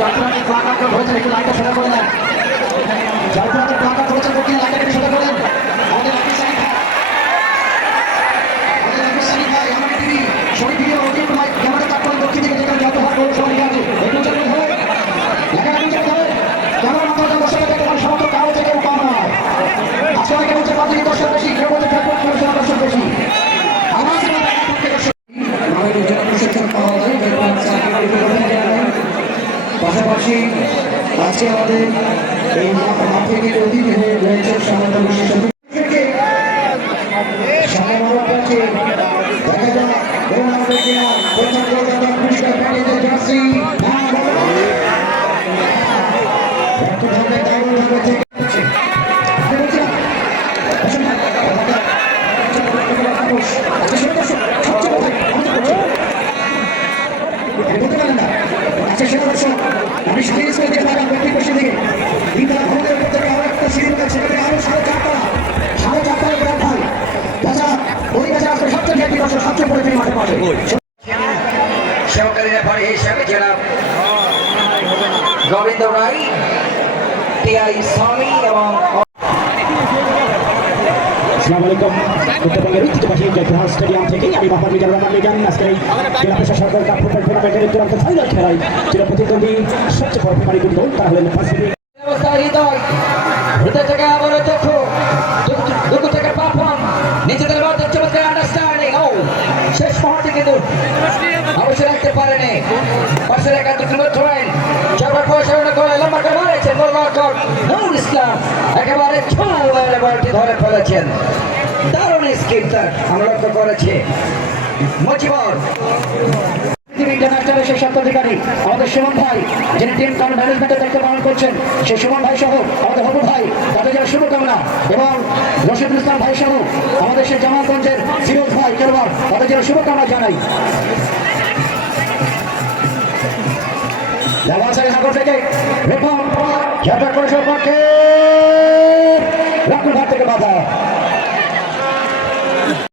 জয়পুরহাটের প্লাকার্ড ধরেছেন, একটু লাইনটা সোজা করে দেন। জয়পুরহাটের প্লাকার্ড ধরেছেন, দক্ষিণ লাইনটা একটু সোজা করে দেন। আমাদের রাকেশ সানি ভাই, আমাদের রাকেশ সানি ভাই, আমাদের টিভি শরীর ভিডিও ওটির মাইক ক্যামেরা কাট করেন দক্ষিণ দিকে, যেখানে জয়পুরহাট পৌরসভা লিখে আছে। একটু উচ্চারণ ধরে লেখাটা উচ্চারণ ধরে ক্যামেরা মাথা বসে গেছে, তোমার সমস্ত কারো থেকে কম নয়। আজকে অনেকে বলছে পাবলিক দর্শক বেশি, কেউ বলছে ফেসবুক পৌরসভা দর্শক বেশি। আমার আমাদের জন্য প্রশিক্ষণ পাওয়া যায়, পাশাপাশি আজকে আমাদের এই মাঠে অতিথি হয়ে রয়েছে সমাজ বিশেষ দেখা যায় পুরস্কার পাঠিয়েছে জার্সি আমি সারিয়ে চলে যেতে পারলাম ব্যক্তি বসে দিকে ইন্টার ভবনের উপর থেকে আরো একটা সিঁড়ি রয়েছে, সেখানে আরো 4.5 গ্রাম ভাই তাছাড়া ওই কাছে আসলে সবচেয়ে ব্যক্তি বসে সবচেয়ে পরে তিনি মাঠে পাবে সহকারী রেফারি হিসেবে জেলা গোবিন্দ রায়, টিআই স্বামী এবং উত্তরবঙ্গের ঐতিহ্যবাহী জয়পুরহাট স্টেডিয়াম থেকে আমি মোহাম্মদ মিজানুর রহমান মিজান আজকে জেলা প্রশাসন সরকার কাপ ফুটবল টুর্নামেন্টের চূড়ান্ত ফাইনাল খেলায় চির প্রতিদ্বন্দ্বী সবচেয়ে বড় পেমারি গোল তারা হলেন হৃদয় থেকে আবার দুঃখ থেকে পাপন নিজেদের মধ্যে চমৎকার আন্ডারস্ট্যান্ডিং। ও শেষ মুহূর্তে কিন্তু অবশ্যই রাখতে পারেনি, পাশের একান্ত ধরেন জগৎ পরিচালনা করে লম্বা করে মারেছেন গোলরক্ষক নূর ইসলাম, একেবারে বলটি ধরে ফেলেছেন। দারুণ স্কিপ তার আমরা লক্ষ্য করেছি মুজিবর ইন্টারন্যাশনালের সেই স্বত্বাধিকারী আমাদের সুমন ভাই, যিনি টিম ম্যানেজমেন্টের দায়িত্ব পালন করছেন, সেই সুমন ভাই সহ আমাদের হবু ভাই, তাদের যারা শুভকামনা, এবং রশিদুল ইসলাম ভাই সহ আমাদের সেই জামালগঞ্জের ফিরোজ ভাই খেলোয়াড়, তাদের যারা শুভকামনা জানাই। সাগর থেকে রেফার পক্ষে রাকুল ভাট থেকে বাধা।